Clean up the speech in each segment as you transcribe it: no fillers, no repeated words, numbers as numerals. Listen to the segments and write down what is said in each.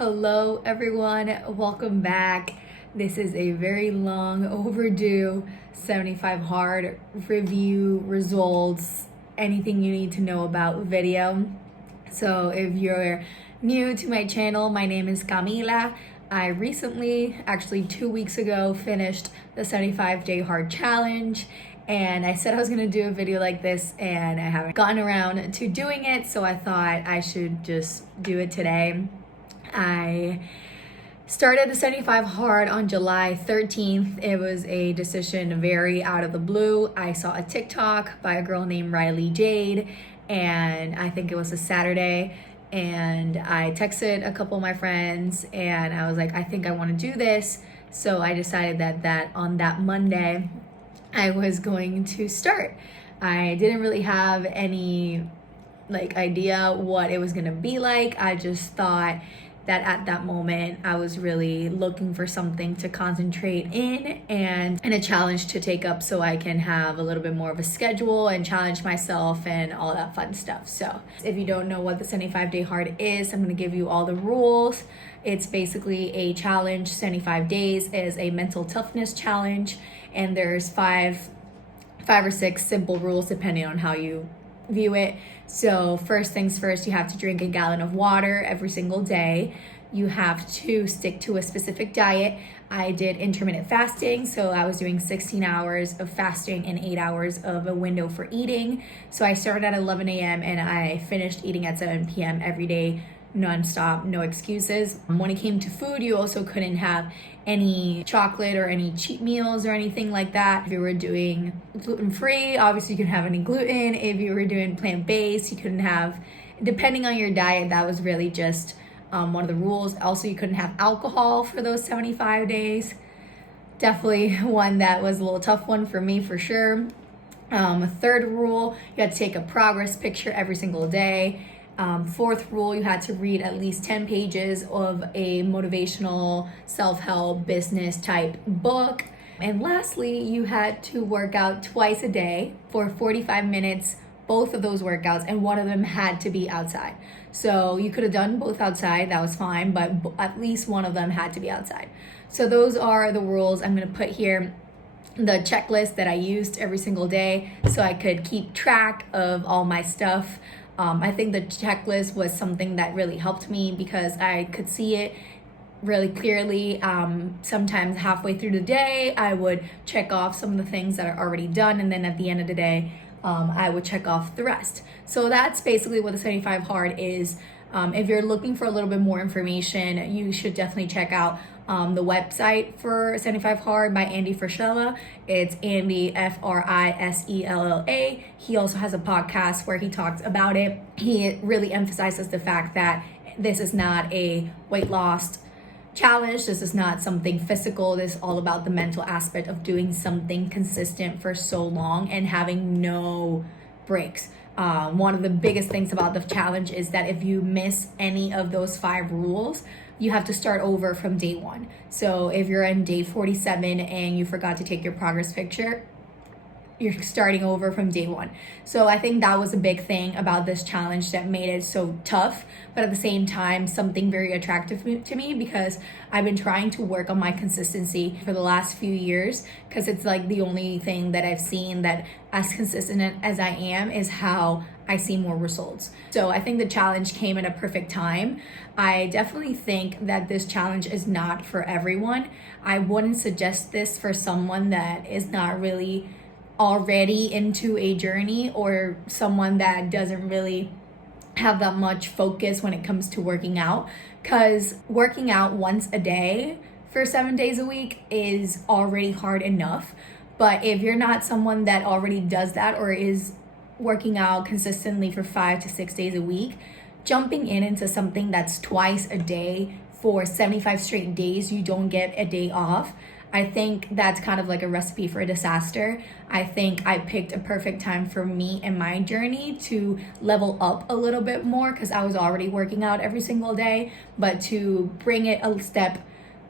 Hello everyone, welcome back. This is a very long overdue 75 hard review, results, anything you need to know about video. So if you're new to my channel, my name is Camila. I recently, actually 2 weeks ago, finished the 75-day hard challenge, and I said I was gonna do a video like this and I haven't gotten around to doing it, so I thought I should just do it today. I started the 75 hard on July 13th. It was a decision very out of the blue. I saw a TikTok by a girl named Riley Jade, and I think it was a Saturday, and I texted a couple of my friends and I was like, I think I want to do this. So I decided that on that Monday I was going to start. I didn't really have any idea what it was gonna be like. I just thought that at that moment I was really looking for something to concentrate in and a challenge to take up so I can have a little bit more of a schedule and challenge myself and all that fun stuff. So if you don't know what the 75-day hard is, I'm gonna give you all the rules. It's basically a challenge. 75 days is a mental toughness challenge, and there's five or six simple rules depending on how you view it. So first things first, you have to drink a gallon of water every single day. You have to stick to a specific diet. I did intermittent fasting, so I was doing 16 hours of fasting and 8 hours of a window for eating. So I started at 11 a.m. and I finished eating at 7 p.m. every day, non-stop, no excuses. When it came to food, you also couldn't have any chocolate or any cheat meals or anything like that. If you were doing gluten-free, obviously you couldn't have any gluten. If you were doing plant-based, you couldn't have, depending on your diet, that was really just one of the rules. Also, you couldn't have alcohol for those 75 days. Definitely one that was a little tough one for me for sure. Third rule, you had to take a progress picture every single day. Fourth rule, you had to read at least 10 pages of a motivational self-help business type book. And lastly, you had to work out twice a day for 45 minutes, both of those workouts, and one of them had to be outside. So you could have done both outside, that was fine, but at least one of them had to be outside. So those are the rules. I'm gonna put here the checklist that I used every single day so I could keep track of all my stuff. I think the checklist was something that really helped me because I could see it really clearly. Sometimes halfway through the day, I would check off some of the things that are already done, and then at the end of the day, I would check off the rest. So that's basically what the 75 hard is. If you're looking for a little bit more information, you should definitely check out the website for 75 Hard by Andy Frisella. It's Andy, Frisella. He also has a podcast where he talks about it. He really emphasizes the fact that this is not a weight loss challenge. This is not something physical. This is all about the mental aspect of doing something consistent for so long and having no breaks. One of the biggest things about the challenge is that if you miss any of those 5 rules, you have to start over from day 1. So if you're on day 47 and you forgot to take your progress picture, you're starting over from day 1. So I think that was a big thing about this challenge that made it so tough, but at the same time, something very attractive to me because I've been trying to work on my consistency for the last few years, because it's like the only thing that I've seen that as consistent as I am is how I see more results. So I think the challenge came at a perfect time. I definitely think that this challenge is not for everyone. I wouldn't suggest this for someone that is not really already into a journey or someone that doesn't really have that much focus when it comes to working out, because working out once a day for 7 days a week is already hard enough. But if you're not someone that already does that or is working out consistently for 5 to 6 days a week, jumping into something that's twice a day for 75 straight days, you don't get a day off, I think that's kind of like a recipe for a disaster. I think I picked a perfect time for me and my journey to level up a little bit more, because I was already working out every single day, but to bring it a step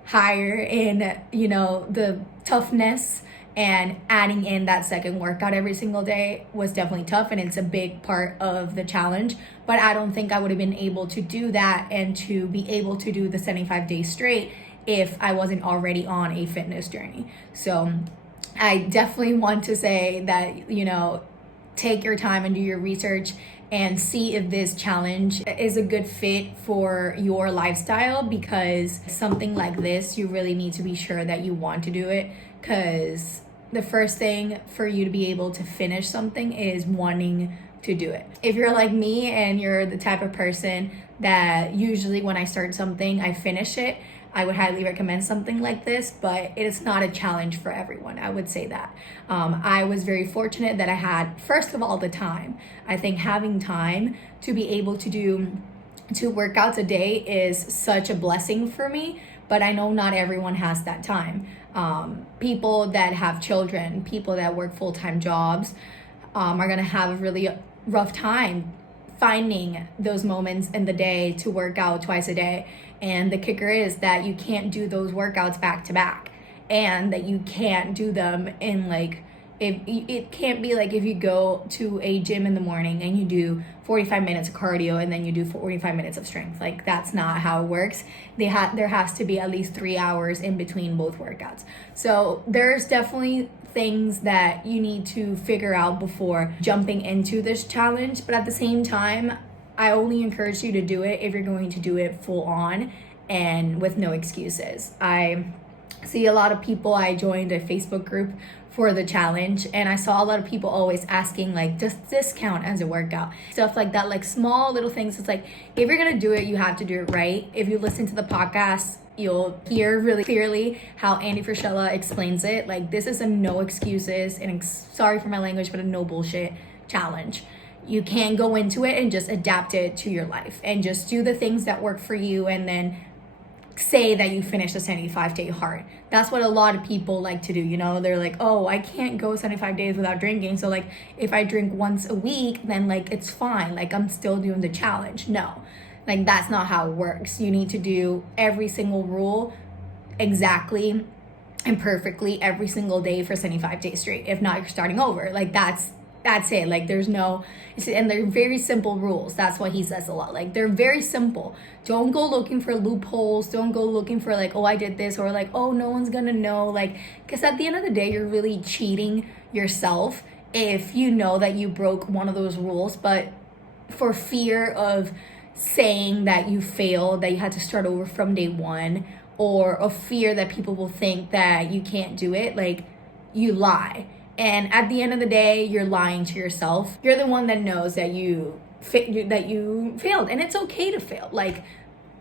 higher in, the toughness And adding in that second workout every single day was definitely tough, and it's a big part of the challenge. But I don't think I would have been able to do that and to be able to do the 75 days straight if I wasn't already on a fitness journey. So I definitely want to say that, take your time and do your research and see if this challenge is a good fit for your lifestyle, because something like this, you really need to be sure that you want to do it, because the first thing for you to be able to finish something is wanting to do it. If you're like me and you're the type of person that usually when I start something, I finish it, I would highly recommend something like this, but it is not a challenge for everyone. I would say that. I was very fortunate that I had, first of all, the time. I think having time to be able to do 2 workouts a day is such a blessing for me, but I know not everyone has that time. People that have children, people that work full-time jobs, are gonna have a really rough time finding those moments in the day to work out twice a day. And the kicker is that you can't do those workouts back to back, and that you can't do them in it can't be like if you go to a gym in the morning and you do 45 minutes of cardio and then you do 45 minutes of strength. Like, that's not how it works. There has to be at least 3 hours in between both workouts. So there's definitely things that you need to figure out before jumping into this challenge. But at the same time, I only encourage you to do it if you're going to do it full on and with no excuses. I see a lot of people, I joined a Facebook group for the challenge, and I saw a lot of people always asking, like, does this count as a workout? Stuff like that, like small little things. It's like, if you're gonna do it, you have to do it right. If you listen to the podcast, you'll hear really clearly how Andy Frischella explains it. Like, this is a no excuses, and sorry for my language, but a no bullshit challenge. You can go into it and just adapt it to your life and just do the things that work for you, and then say that you finished a 75-day hard. That's what a lot of people like to do. They're like, oh, I can't go 75 days without drinking, so like if I drink once a week, then like it's fine, like I'm still doing the challenge. No, like that's not how it works. You need to do every single rule exactly and perfectly every single day for 75 days straight. If not, you're starting over. Like that's it. Like there's no, and they're very simple rules. That's what he says a lot. Like, they're very simple. Don't go looking for loopholes. Don't go looking for like, oh, I did this, or like, oh, no one's gonna know. Like, because at the end of the day, you're really cheating yourself if you know that you broke one of those rules, but for fear of saying that you failed, that you had to start over from day one, or a fear that people will think that you can't do it, like, you lie. And at the end of the day, you're lying to yourself. You're the one that knows that you failed, and it's okay to fail. Like,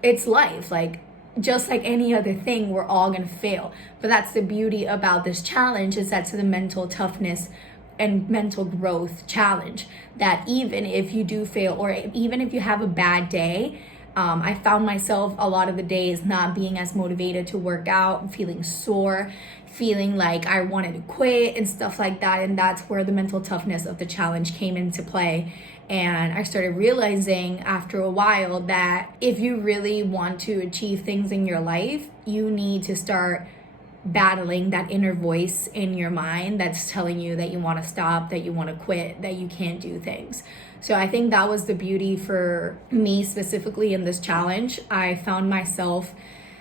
it's life. Like, just like any other thing, we're all gonna fail. But that's the beauty about this challenge, is that's the mental toughness and mental growth challenge. That even if you do fail, or even if you have a bad day, I found myself a lot of the days not being as motivated to work out, feeling sore, feeling like I wanted to quit and stuff like that. And that's where the mental toughness of the challenge came into play. And I started realizing after a while that if you really want to achieve things in your life, you need to start battling that inner voice in your mind that's telling you that you want to stop, that you want to quit, that you can't do things. So I think that was the beauty for me specifically in this challenge. I found myself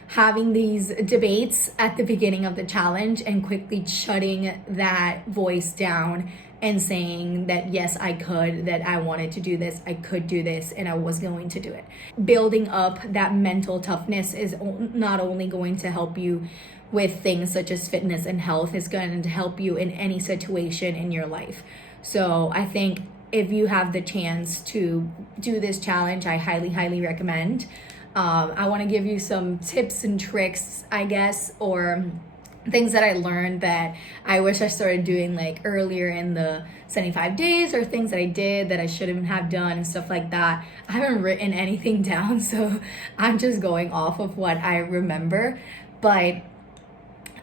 having these debates at the beginning of the challenge and quickly shutting that voice down and saying that yes, I could, that I wanted to do this, I could do this, and I was going to do it. Building up that mental toughness is not only going to help you with things such as fitness and health, it's going to help you in any situation in your life. So I think if you have the chance to do this challenge, I highly, highly recommend. I want to give you some tips and tricks, I guess, or things that I learned that I wish I started doing like earlier in the 75 days, or things that I did that I shouldn't have done and stuff like that. I haven't written anything down, so I'm just going off of what I remember. But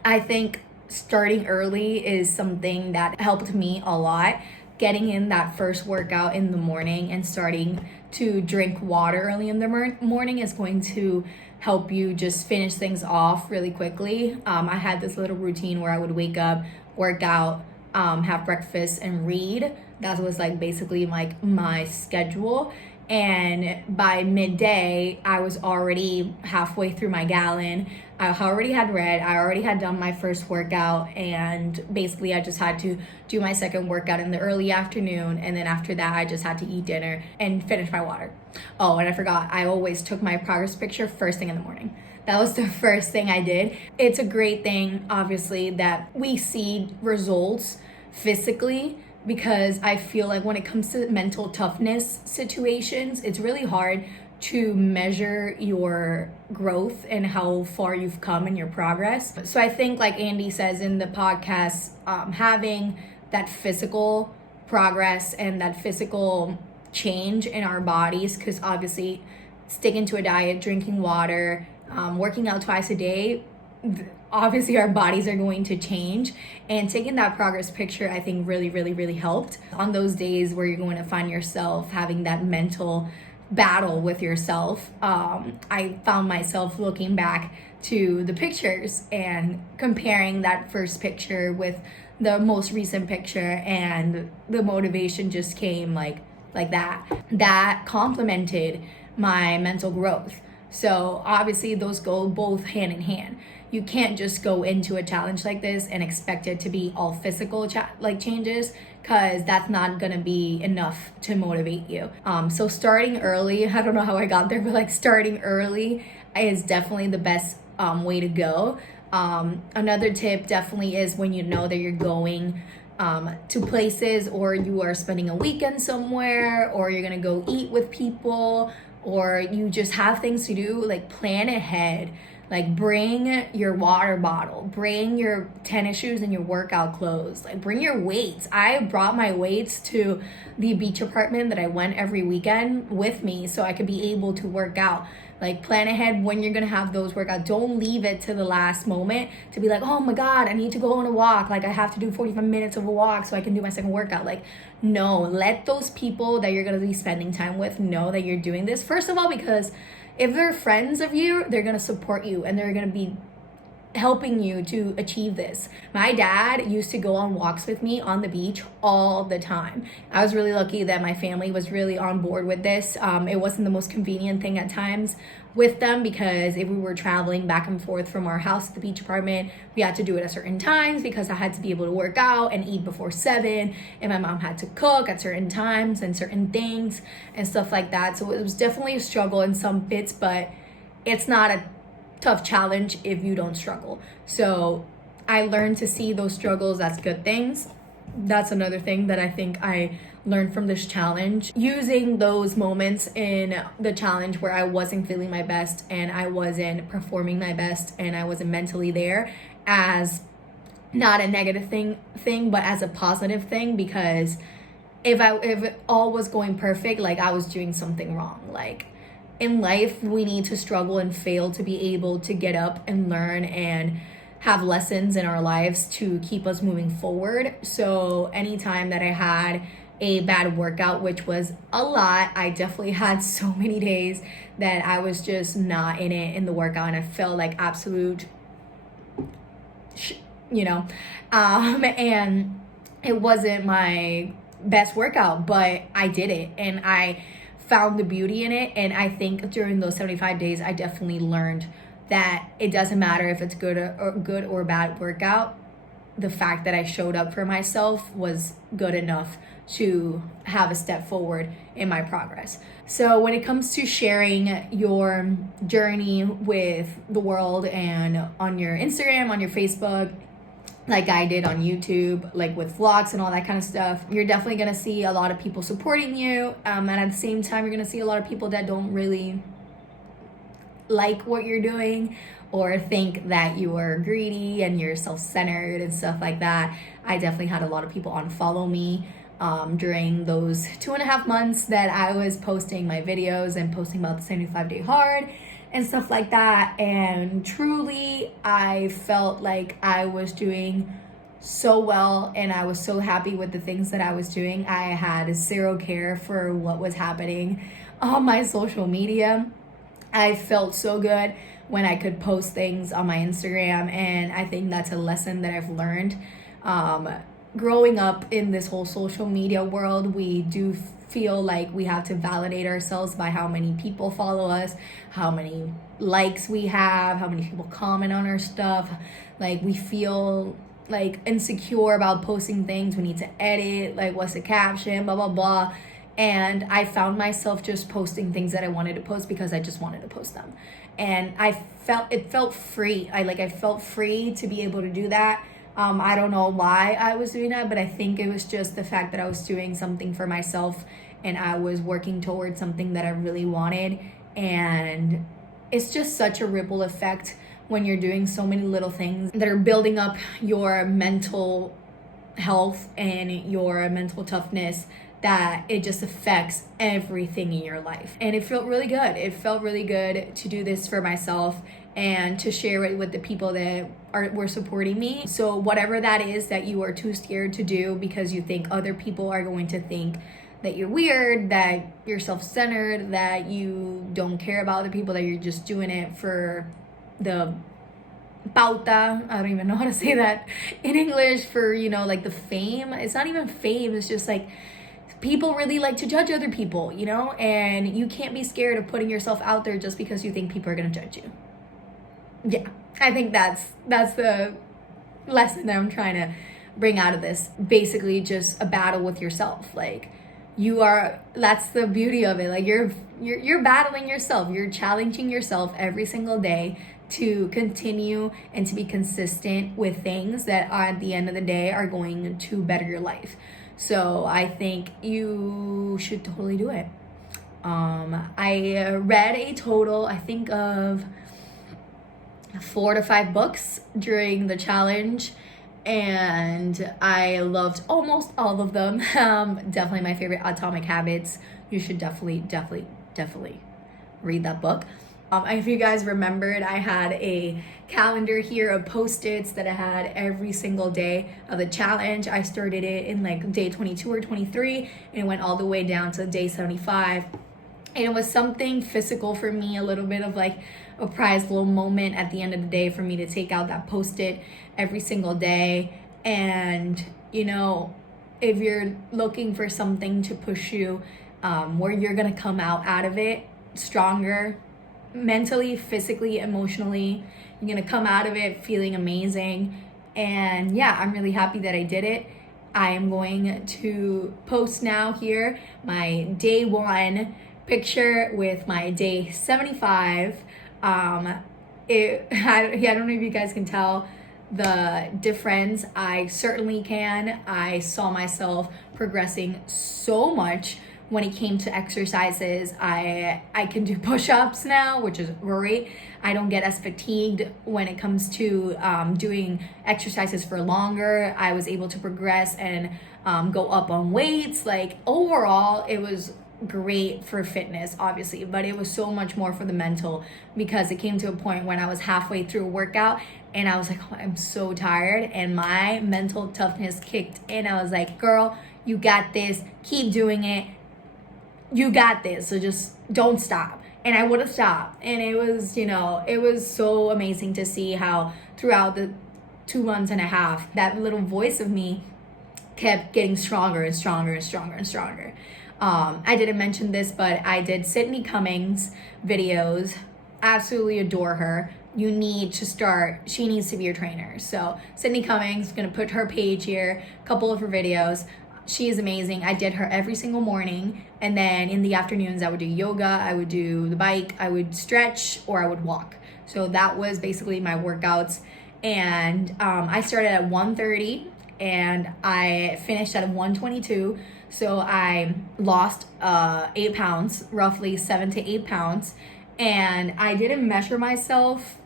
I think starting early is something that helped me a lot. Getting in that first workout in the morning and starting to drink water early in the morning is going to help you just finish things off really quickly. I had this little routine where I would wake up, work out, have breakfast, and read. That was like basically like my schedule. And by midday, I was already halfway through my gallon. I already had read, I already had done my first workout, and basically I just had to do my second workout in the early afternoon, and then after that I just had to eat dinner and finish my water. Oh, and I forgot, I always took my progress picture first thing in the morning. That was the first thing I did. It's a great thing, obviously, that we see results physically, because I feel like when it comes to mental toughness situations, it's really hard to measure your growth and how far you've come in your progress. So I think, like Andy says in the podcast, having that physical progress and that physical change in our bodies, because obviously sticking to a diet, drinking water, working out twice a day, obviously our bodies are going to change, and taking that progress picture I think really helped on those days where you're going to find yourself having that mental battle with yourself. I found myself looking back to the pictures and comparing that first picture with the most recent picture, and the motivation just came like that complemented my mental growth. So obviously those go both hand in hand. You can't just go into a challenge like this and expect it to be all physical changes, because that's not gonna be enough to motivate you. So starting early, I don't know how I got there, but like starting early is definitely the best way to go. Another tip definitely is when you know that you're going to places, or you are spending a weekend somewhere, or you're gonna go eat with people, or you just have things to do, like plan ahead. Like bring your water bottle, bring your tennis shoes and your workout clothes, like bring your weights. I brought my weights to the beach apartment that I went every weekend with me so I could be able to work out. Like plan ahead when you're gonna have those workouts. Don't leave it to the last moment to be like, oh my God, I need to go on a walk. Like I have to do 45 minutes of a walk so I can do my second workout. Like, no, let those people that you're gonna be spending time with know that you're doing this. First of all, because if they're friends of you, they're gonna support you and they're gonna be helping you to achieve this. My dad used to go on walks with me on the beach all the time. I was really lucky that my family was really on board with this. It wasn't the most convenient thing at times with them, because if we were traveling back and forth from our house to the beach apartment, we had to do it at certain times, because I had to be able to work out and eat before 7, and my mom had to cook at certain times and certain things and stuff like that. So it was definitely a struggle in some bits, but it's not a tough challenge if you don't struggle. So I learned to see those struggles as good things. That's another thing that I think I learned from this challenge, using those moments in the challenge where I wasn't feeling my best and I wasn't performing my best and I wasn't mentally there, as not a negative thing but as a positive thing, because if it all was going perfect, like I was doing something wrong. Like in life, we need to struggle and fail to be able to get up and learn and have lessons in our lives to keep us moving forward. So anytime that I had a bad workout, which was a lot, I definitely had so many days that I was just not in it in the workout, and I felt like absolute and it wasn't my best workout, but I did it and I found the beauty in it. And I think during those 75 days, I definitely learned that it doesn't matter if it's good or bad workout. The fact that I showed up for myself was good enough to have a step forward in my progress. So when it comes to sharing your journey with the world and on your Instagram, on your Facebook, like I did on YouTube, like with vlogs and all that kind of stuff, you're definitely gonna see a lot of people supporting you. And at the same time, you're gonna see a lot of people that don't really like what you're doing or think that you are greedy and you're self-centered and stuff like that. I definitely had a lot of people unfollow me during those 2.5 months that I was posting my videos and posting about the 75-day hard and stuff like that. And truly, I felt like I was doing so well and I was so happy with the things that I was doing. I had zero care for what was happening on my social media. I felt so good when I could post things on my Instagram, and I think that's a lesson that I've learned Growing up in this whole social media world, we do feel like we have to validate ourselves by how many people follow us, how many likes we have, how many people comment on our stuff. Like, we feel like insecure about posting things. We need to edit, like, what's the caption, blah blah blah. And I found myself just posting things that I wanted to post because I just wanted to post them. And it felt free. I felt free to be able to do that. I don't know why I was doing that, but I think it was just the fact that I was doing something for myself and I was working towards something that I really wanted. And it's just such a ripple effect when you're doing so many little things that are building up your mental health and your mental toughness, that it just affects everything in your life. And it felt really good. It felt really good to do this for myself and to share it with the people that were supporting me. So whatever that is that you are too scared to do because you think other people are going to think that you're weird, that you're self-centered, that you don't care about other people, that you're just doing it for the pauta, I don't even know how to say that in English, for, you know, like the fame. It's not even fame, it's just like people really like to judge other people, you know, and you can't be scared of putting yourself out there just because you think people are gonna judge you. Yeah, I think that's the lesson that I'm trying to bring out of this. Basically just a battle with yourself. Like, that's the beauty of it. Like, you're battling yourself. You're challenging yourself every single day to continue and to be consistent with things that are, at the end of the day, are going to better your life. So I think you should totally do it. I read a total, I think, of 4 to 5 books during the challenge, and I loved almost all of them. Definitely my favorite, Atomic Habits. You should definitely read that book. If you guys remembered, I had a calendar here of Post-its that I had every single day of the challenge. I started it in like day 22 or 23, and it went all the way down to day 75. And it was something physical for me, a little bit of like a prized little moment at the end of the day for me to take out that Post-it every single day. And, you know, if you're looking for something to push you, where you're gonna come out of it stronger, mentally, physically, emotionally, you're gonna come out of it feeling amazing. And yeah, I'm really happy that I did it. I am going to post now here my day 1 picture with my day 75. I don't know if you guys can tell the difference. I certainly can. I saw myself progressing so much when it came to exercises. I can do push-ups now, which is great. I don't get as fatigued when it comes to doing exercises for longer. I was able to progress and go up on weights. Like, overall, it was great for fitness, obviously, but it was so much more for the mental, because it came to a point when I was halfway through a workout and I was like, oh, I'm so tired, and my mental toughness kicked in. I was like, girl, you got this, keep doing it, you got this, so just don't stop. And I would have stopped, and it was, you know, it was so amazing to see how throughout the 2 months and a half, that little voice of me kept getting stronger and stronger and stronger and stronger. I didn't mention this, but I did Sydney Cummings videos. Absolutely adore her. You need to start. She needs to be your trainer. So Sydney Cummings, gonna put her page here, a couple of her videos. She is amazing. I did her every single morning, and then in the afternoons I would do yoga, I would do the bike, I would stretch, or I would walk. So that was basically my workouts. And I started at 1:30 and I finished at 1:22. So I lost 8 pounds, roughly 7 to 8 pounds. And I didn't measure myself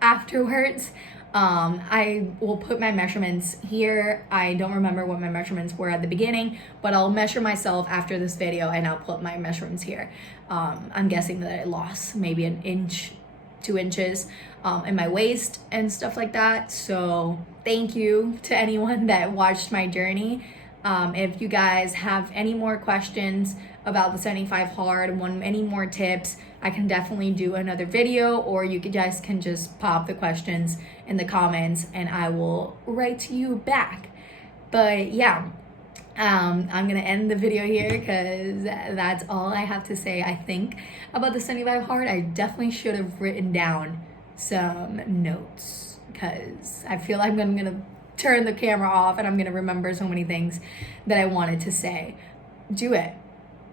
afterwards. I will put my measurements here. I don't remember what my measurements were at the beginning, but I'll measure myself after this video and I'll put my measurements here. I'm guessing that I lost maybe 1 inch, 2 inches in my waist and stuff like that. So thank you to anyone that watched my journey. If you guys have any more questions about the 75 hard, any more tips, I can definitely do another video, or you guys can just pop the questions in the comments and I will write to you back. But yeah, I'm gonna end the video here because that's all I have to say, I think, about the 75 hard. I definitely should have written down some notes because I feel like I'm gonna turn the camera off and I'm gonna remember so many things that I wanted to say. Do it.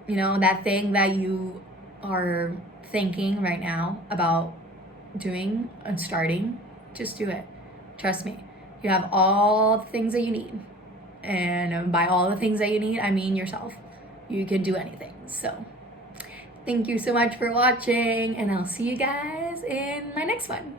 You know, that thing that you are thinking right now about doing and starting, just do it. Trust me. You have all the things that you need. And by all the things that you need, I mean yourself. You can do anything. So thank you so much for watching, and I'll see you guys in my next one.